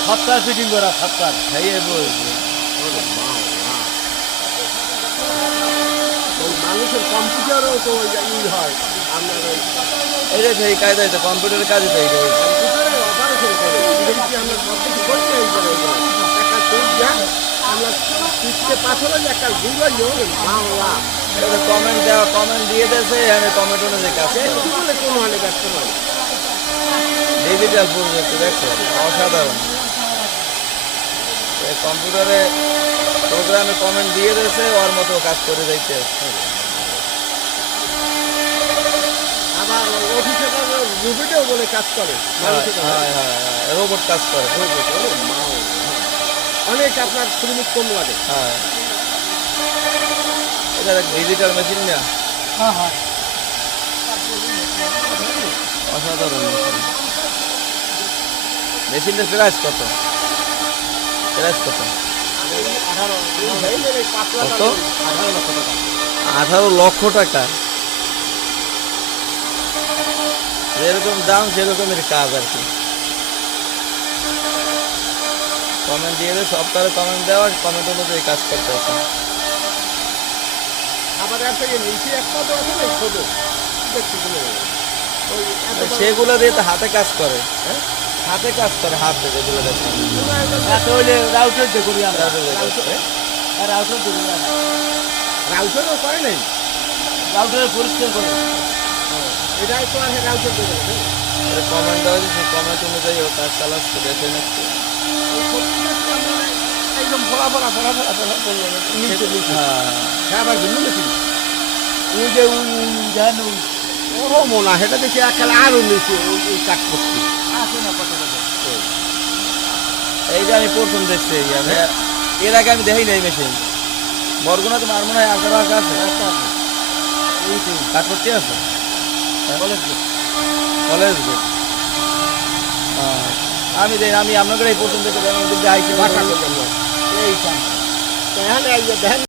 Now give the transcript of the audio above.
সপ্তাহ ফিটিং করা সপ্তাহ খাইয়ে বলছে ওই মানুষের কম্পিউটারও তো ওই ইউজ হয় আপনার ওই এটা সেই কায়দায় তো কম্পিউটারের কাজে তো এইটা কম্পিউটারে অপারেশন করে যদি কি আমরা সব কিছু করতে একটা সুইচ দেন আমরা সুইচকে পাথরে যে একটা ঘুরাইও বাংলা এটা কমেন্ট দেওয়া কমেন্ট দিয়ে দিয়েছে এখানে কমেন্ট অনুযায়ী কাজ সে কি বলে কোনো মানে ব্যস্ত নয় ডিজিটাল প্রজেক্ট দেখছো অসাধারণ কম্পিউটারে প্রোগ্রামে কমেন্ট দিয়ে দিয়েছে ওর মতো কাজ করে যাইতে আবার অফিসে রুবিটেও বলে কাজ করে রোবট কাজ করে অনেক আপনার শ্রমিক কম লাগে হ্যাঁ এটা ডিজিটাল মেশিন না হ্যাঁ হ্যাঁ অসাধারণ মেশিনের প্রাইস কত প্রাইস কত কত 18 লক্ষ টাকা যেরকম দাম সেরকমের কাজ আর কি কমেন্ট দিয়ে দেয় সপ্তাহে কমেন্ট দেওয়া কমেন্ট অনুযায়ী কাজ করতে হবে আবার একটা নিচে একটা তো আছে না ছোট সেগুলো দিয়ে তো হাতে কাজ করে হ্যাঁ হাতে কাজ করে হাতে যেগুলো দেখছেন হইলে রাউটার দিয়ে করি আমরা রাউটার দিয়ে করি রাউটারও করে নাই রাউটারে পরিষ্কার করে এটাই তো আছে রাউটার দিয়ে কমেন্ট দেওয়া সেই কমেন্ট অনুযায়ী ও কাজ চালাচ্ছে দেখে নিচ্ছে একদম ফলা ফলা ফলা ফলা ফলা করলো হ্যাঁ আবার ভিন্ন মেশিন ওই যে জান ওরও মনে হয় সেটা দেখি একালে আরও নিচে ওই কাজ করছি আসে না কত কত এই যে আমি প্রথম দেখছি এই আমি এর আগে আমি দেখি নাই মেশিন বরগুনা তোমার মনে হয় আঁকা রাখা আছে কাজ করতে আছে কলেজ আমি দেখ আমি আপনাদের এই প্রথম দেখে আমি আইসি বাসা করলাম এই কাজ দেখেন